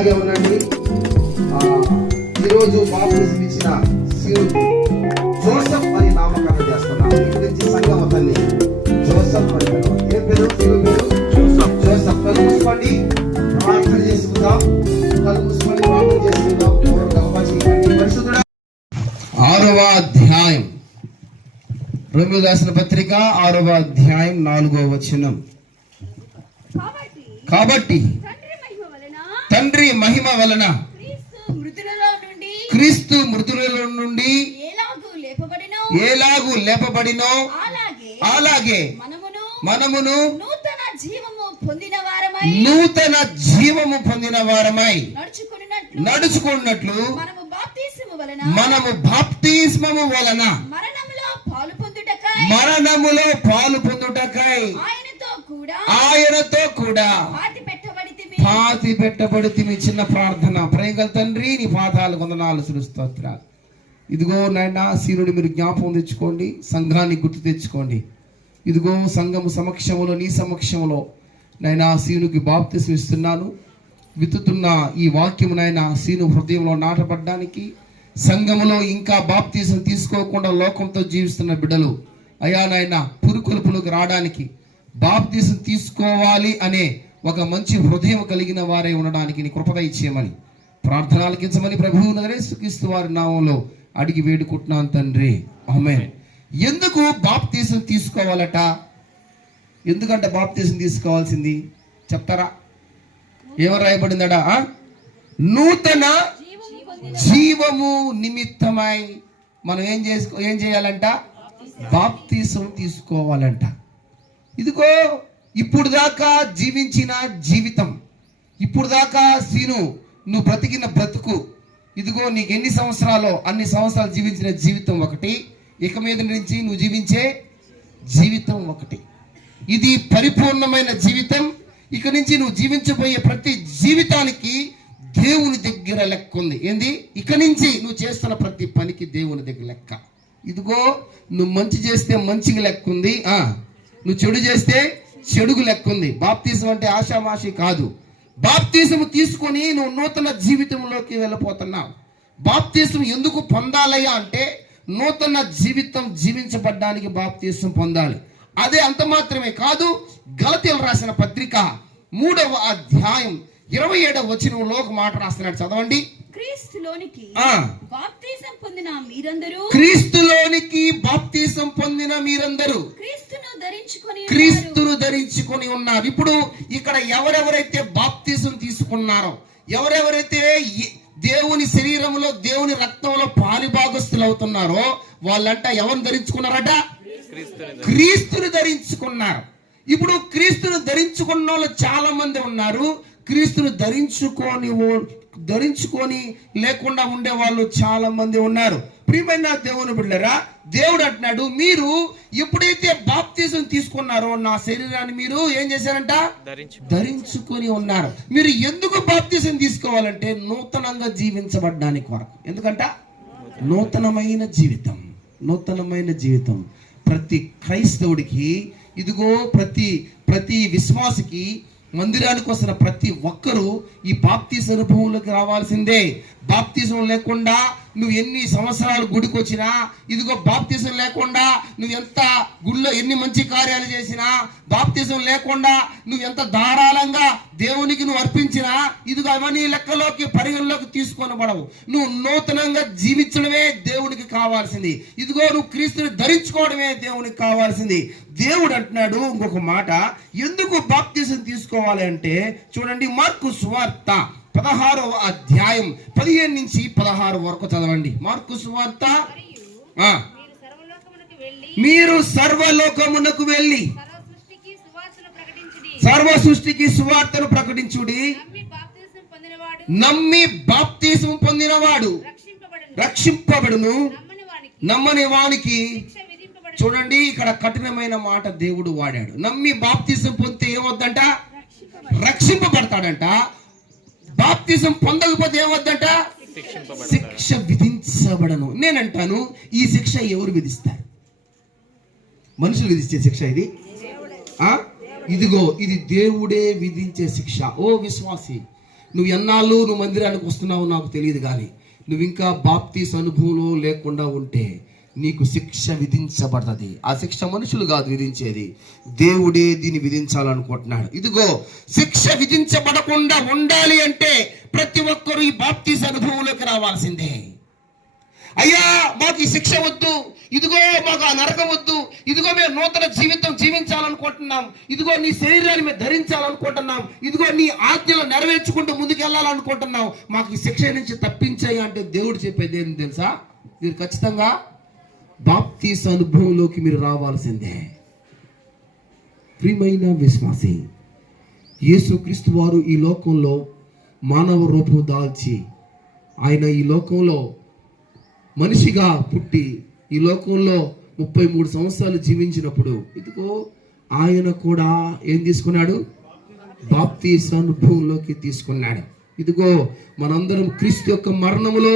అలాగే ఉండండి. ఈరోజు బాప్తిజం ఇచ్చిన శివుడికి జోసెఫ్ అని నామకరణం చేస్తున్నాం. ఇక్కడి నుంచి సంఘం అతన్ని జోసెఫ్ అని పిలవాలి. ఏం పేరు? శివుడి పేరు జోసెఫ్. జోసెఫ్. కళ్ళు మూసుకోండి, ప్రార్థన చేసుకుందాం. కళ్ళు మూసుకొని ప్రార్థన చేసుకుందాం. పరిశుద్ధుడా 6వ అధ్యాయం, రోమీయులకు రాసిన పత్రిక 6వ అధ్యాయం 4వ వచనం. కాబట్టి తండ్రి మహిమ వలన క్రీస్తు మృతులలో నుండి ఎలాగూ లేపబడినో అలాగే మనమును నూతన జీవము పొందిన వారమై నడుచుకున్నట్లు మనము బాప్తిస్మము వలన మరణములో పాలు పొందుటకై ఆయనతో కూడా పాతి పెట్టబడితిమి. చిన్న ప్రార్థన. ప్రేమగల తండ్రి, నీ పాదాలకు వందనాలు, స్తోత్రాలు. ఇదిగో నాయనా, సీనుని మీరు జ్ఞాపకం తెచ్చుకోండి, సంఘాన్ని గుర్తు తెచ్చుకోండి. ఇదిగో సంఘము సమక్షములో, నీ సమక్షంలో నాయనా సీనుకి బాప్తిసం ఇస్తున్నాను. విత్తుతున్న ఈ వాక్యము నాయనా సీను హృదయంలో నాటపడ్డానికి, సంఘములో ఇంకా బాప్తిసం తీసుకోకుండా లోకంతో జీవిస్తున్న బిడ్డలు అయా నాయనా పురుకొలుపులకు రావడానికి, బాప్తిసం తీసుకోవాలి అనే ఒక మంచి హృదయం కలిగిన వారే ఉండడానికి నీ కృప దయచేయమని, ప్రార్థన ఆలకించమని ప్రభువు యేసుక్రీస్తు వారి నామంలో అడిగి వేడుకుంటున్నాను తండ్రి, ఆమేన్. ఎందుకు బాప్తిసం తీసుకోవాలట? ఎందుకంటే బాప్తిసం తీసుకోవాల్సింది చెప్తారా? ఏమని రాయబడిందడా? నూతన జీవము నిమిత్తమై మనం ఏం చేయాలంట? బాప్తిసం తీసుకోవాలంట. ఇదిగో ఇప్పుడు దాకా జీవించిన జీవితం, ఇప్పుడు దాకా సీను నువ్వు బ్రతికిన బ్రతుకు, ఇదిగో నీకు ఎన్ని సంవత్సరాలు అన్ని సంవత్సరాలు జీవించిన జీవితం ఒకటి, ఇక మీద నుంచి నువ్వు జీవించే జీవితం ఒకటి. ఇది పరిపూర్ణమైన జీవితం. ఇక నుంచి నువ్వు జీవించబోయే ప్రతి జీవితానికి దేవుని దగ్గర లెక్క ఉంది. ఏంది? ఇక నుంచి నువ్వు చేస్తున్న ప్రతి పనికి దేవుని దగ్గర లెక్క. ఇదిగో నువ్వు మంచి చేస్తే మంచిగా లెక్క ఉంది, నువ్వు చెడు చేస్తే చెడుగు లెక్క ఉంది. బాప్తిజం అంటే ఆషామాషి కాదు. బాప్తిజం తీసుకొని నువ్వు నూతన జీవితంలోకి వెళ్ళిపోతున్నావు. బాప్తిజం ఎందుకు పొందాలయ్యా అంటే నూతన జీవితం జీవించబడ్డానికి బాప్తిజం పొందాలి. అదే అంత మాత్రమే కాదు. గలతీయులకు రాసిన పత్రిక 3వ అధ్యాయం 27వ వచనంలో ఒక మాట రాస్తున్నాడు, చదవండి. క్రీస్తులోనికి బాప్తిసం పొందిన మీరందరూ క్రీస్తును ధరించుకొని ఉన్నారు. ఇప్పుడు ఇక్కడ ఎవరెవరైతే బాప్తిసం తీసుకున్నారో, ఎవరెవరైతే దేవుని శరీరంలో దేవుని రక్తంలో పాలిభాగస్తులు అవుతున్నారో వాళ్ళంట ఎవరిని ధరించుకున్నారట? క్రీస్తుని ధరించుకున్నారు. ఇప్పుడు క్రీస్తును ధరించుకున్న వాళ్ళు చాలా మంది ఉన్నారు. క్రీస్తును ధరించుకొని లేకుండా ఉండే వాళ్ళు చాలా మంది ఉన్నారు. ప్రియమైన దేవుని బిడ్డలారా, దేవుడు అంటున్నాడు, మీరు ఎప్పుడైతే బాప్తిజం తీసుకున్నారో నా శరీరాన్ని మీరు ఏం చేశారంట? ధరించుకొని ఉన్నారు. మీరు ఎందుకు బాప్తిజం తీసుకోవాలంటే నూతనంగా జీవించబడ్డానికి కొరకు. ఎందుకంట నూతనమైన జీవితం ప్రతి క్రైస్తవుడికి, ఇదిగో ప్రతి విశ్వాసికి, మందిరానికి వస్తున్న ప్రతి ఒక్కరూ ఈ బాప్తిజం అనుభవంలోకి రావాల్సిందే. బాప్తిజం లేకుండా నువ్వు ఎన్ని సంవత్సరాలు గుడికి వచ్చినా, ఇదిగో బాప్తిజం లేకుండా నువ్వు ఎంత గుడిలో ఎన్ని మంచి కార్యాలు చేసినా, బాప్తిజం లేకుండా నువ్వు ఎంత ధారాళంగా దేవునికి నువ్వు అర్పించినా, ఇదిగో అవన్నీ లెక్కలోకి పరిగణలోకి తీసుకొనబడవు. నువ్వు నూతనంగా జీవించడమే దేవునికి కావాల్సింది. ఇదిగో నువ్వు క్రీస్తుని ధరించుకోవడమే దేవునికి కావాల్సింది. దేవుడు అంటున్నాడు ఇంకొక మాట, ఎందుకు బాప్తిజం తీసుకోవాలి అంటే చూడండి, మార్కు సువార్త 16వ అధ్యాయం 15 నుంచి 16 వరకు చదవండి. మార్కు సువార్త. మీరు సర్వలోకమునకు వెళ్ళి సర్వ సృష్టికి సువార్తను ప్రకటించుడి. నమ్మి బాప్తిసం పొందినవాడు రక్షింపబడును, నమ్మని వానికి. చూడండి, ఇక్కడ కఠినమైన మాట దేవుడు వాడాడు. నమ్మి బాప్తిసం పొందితే ఏమొద్దంట? రక్షింపబడతాడంట. బాప్తిజం పొందకపోతే ఏమొద్దంట? శిక్ష విధించబడను. నేనంటాను, ఈ శిక్ష ఎవరు విధిస్తారు? మనుషులు విధించే శిక్ష ఇది? ఇదిగో ఇది దేవుడే విధించే శిక్ష. ఓ విశ్వాసి, నువ్వు ఎన్నాళ్ళు నువ్వు మందిరానికి వస్తున్నావు నాకు తెలియదు, కానీ నువ్వు ఇంకా బాప్తీసు అనుభవంలో లేకుండా ఉంటే నీకు శిక్ష విధించబడుతుంది. ఆ శిక్ష మనుషులు కాదు విధించేది, దేవుడే దీన్ని విధించాలనుకుంటున్నాడు. ఇదిగో శిక్ష విధించబడకుండా ఉండాలి అంటే ప్రతి ఒక్కరూ ఈ బాప్తీసు అనుభవంలోకి రావాల్సిందే. అయ్యా మాకు ఈ శిక్ష వద్దు, ఇదిగో మాకు ఆ నరకం వద్దు, ఇదిగో మేము నూతన జీవితం జీవించాలనుకుంటున్నాం, ఇదిగో నీ శరీరాన్ని మేము ధరించాలనుకుంటున్నాం, ఇదిగో నీ ఆజ్ఞలు నెరవేర్చుకుంటూ ముందుకు వెళ్ళాలనుకుంటున్నాం, మాకు ఈ శిక్ష నుంచి తప్పించాయి అంటే దేవుడు చెప్పేది ఏంటి తెలుసా? మీరు ఖచ్చితంగా బాప్తీసు అనుభవంలోకి మీరు రావాల్సిందే. ప్రియమైన విశ్వాసి, యేసుక్రీస్తు వారు ఈ లోకంలో మానవ రూపం దాల్చి ఆయన ఈ లోకంలో మనిషిగా పుట్టి ఈ లోకంలో 33 సంవత్సరాలు జీవించినప్పుడు ఇదిగో ఆయన కూడా ఏం తీసుకున్నాడు? బాప్తీసు అనుభవంలోకి తీసుకున్నాడు. ఇదిగో మనందరం క్రీస్తు యొక్క మరణములో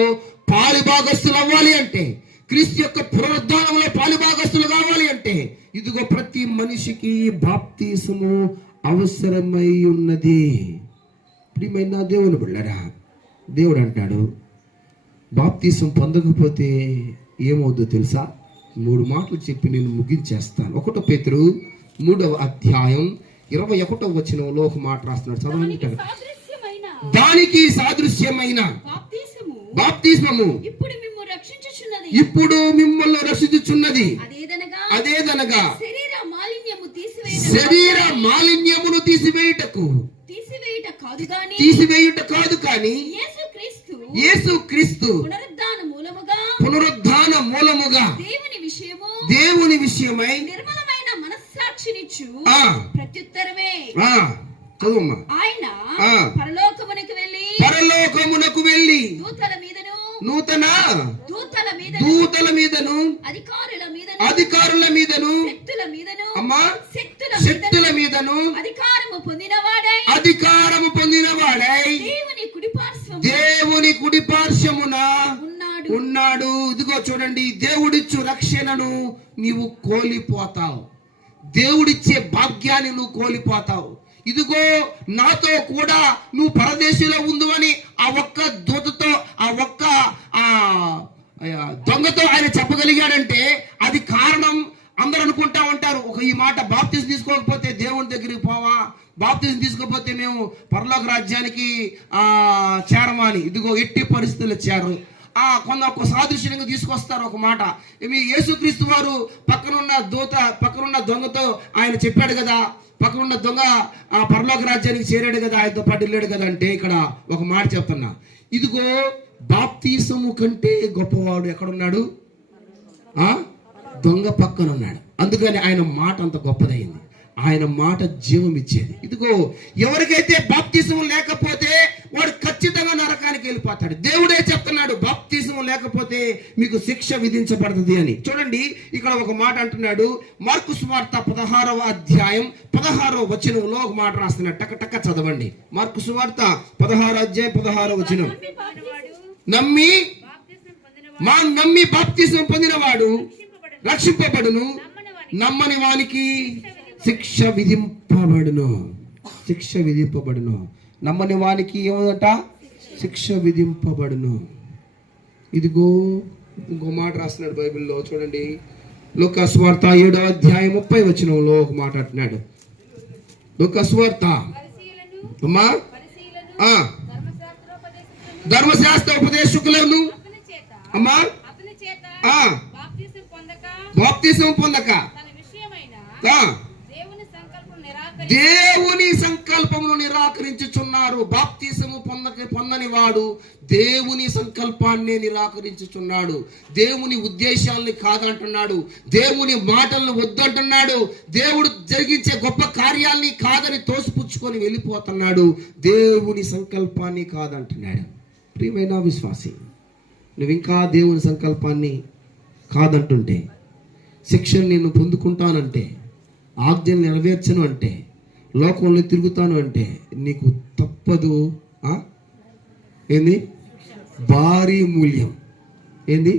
పాలిభాగస్తులు అవ్వాలి అంటే, క్రీస్తు యొక్క పునరుద్ధానంలో పాలిభాగస్తులు కావాలి అంటే ఇదిగో ప్రతి మనిషికి బాప్తీసము అవసరమై ఉన్నది. ప్రియమైన దేవుని బిడ్డలారా, దేవుడు అంటాడు బాప్తీసం పొందకపోతే ఏమవుద్దో తెలుసా? 3 మాటలు చెప్పి నేను ముగించేస్తాను. 1 పేతురు 3వ అధ్యాయం 21వ వచనంలో ఒక మాట రాస్తున్నాడు, చదవండి. దానికి సాదృశ్యమైన బాప్తిస్మము ఇప్పుడు మిమ్మల్ని రక్షించుచున్నది, అదేదనగా శరీర మాలిన్యమును తీసివేయుటకు కాదు కానీ యేసుక్రీస్తు పునరుద్ధాన మూలముగా దేవుని విషయమై నిర్మలమైన మనస్సాక్షినిచ్చు ప్రత్యుత్తరమే ఆయన పరలోకమునకు వెళ్ళి దూతల మీదను అధికారుల మీదను శక్తుల మీదను అధికారము పొందినవాడై దేవుని కుడిపార్శ్వమున ఉన్నాడు. ఇదిగో చూడండి, దేవుడిచ్చు రక్షణను నీవు కోల్పోతావు, దేవుడిచ్చే భాగ్యాన్ని నువ్వు కోల్పోతావు. ఇదిగో నాతో కూడా నువ్వు పరదేశంలో ఉండు అని ఆ ఒక్క దూతతో ఆ ఒక్క దొంగతో ఆయన చెప్పగలిగాడంటే అది కారణం. అందరూ అనుకుంటా ఉంటారు ఈ మాట, బాప్తిజం తీసుకోకపోతే దేవుని దగ్గరికి పోవా, బాప్తిజం తీసుకోకపోతే మేము పరలోక రాజ్యానికి చేరమా అని. ఇదిగో ఎట్టి పరిస్థితుల్లో చేరరు. ఒక సాదృశ్యంగా తీసుకొస్తారు ఒక మాట. యేసుక్రీస్తు వారు పక్కనున్న దొంగతో ఆయన చెప్పాడు కదా, పక్కనున్న దొంగ పరలోక రాజ్యానికి చేరాడు కదా, ఆయనతో పాటు వెళ్ళాడు కదా అంటే ఇక్కడ ఒక మాట చెప్తున్నా. ఇదిగో బాప్తిసము కంటే గొప్పవాడు ఎక్కడున్నాడు? దొంగ పక్కన ఉన్నాడు. అందుకని ఆయన మాట అంత గొప్పదైంది, ఆయన మాట జీవం ఇచ్చేది. ఇదిగో ఎవరికైతే బాప్తిసం లేకపోతే వాడు ఖచ్చితంగా నరకానికి వెళ్ళిపోతాడు. దేవుడే చెప్తున్నాడు బాప్తిసం లేకపోతే మీకు శిక్ష విధించబడుతుంది అని. చూడండి ఇక్కడ ఒక మాట అంటున్నాడు, మార్కు సువార్త 16వ అధ్యాయం 16వ వచనంలో ఒక మాట రాస్తున్నాడు, టక్క చదవండి. మార్కు సువార్త 16వ అధ్యాయం 16వ వచనం. నమ్మి బాప్తిసం పొందినవాడు రక్షింపబడును, నమ్మని వానికి శిక్ష విధింపబడును. నమ్మని వానికి ఏమోదట? శిక్ష విధింపబడును. ఇదిగో ఇంకో మాట రాస్తున్నాడు బైబిల్లో, చూడండి. లూకా సువార్త 7వ అధ్యాయం 30వ వచనంలో ఒక మాట అంటున్నాడు. లూకా సువార్త ధర్మశాస్త్ర ఉపదేశకులను బాప్తిసం పొందక దేవుని సంకల్పమును నిరాకరించుచున్నారు. బాప్తిసము పొందని వాడు దేవుని సంకల్పాన్ని నిరాకరించుచున్నాడు, దేవుని ఉద్దేశాలని కాదంటున్నాడు, దేవుని మాటలను వద్దంటున్నాడు, దేవుడు జరిగించే గొప్ప కార్యాలని కాదని తోసిపుచ్చుకొని వెళ్ళిపోతున్నాడు, దేవుని సంకల్పాన్ని కాదంటున్నాడు. ప్రియమైన విశ్వాసి, నువ్వు ఇంకా దేవుని సంకల్పాన్ని కాదంటుంటే, శిక్షను నేను పొందుకుంటానంటే, ఆజ్ఞలు నెరవేర్చను అంటే, లోకంలో తిరుగుతాను అంటే నీకు తప్పదు. ఏంది? భారీ మూల్యం. ఏంది?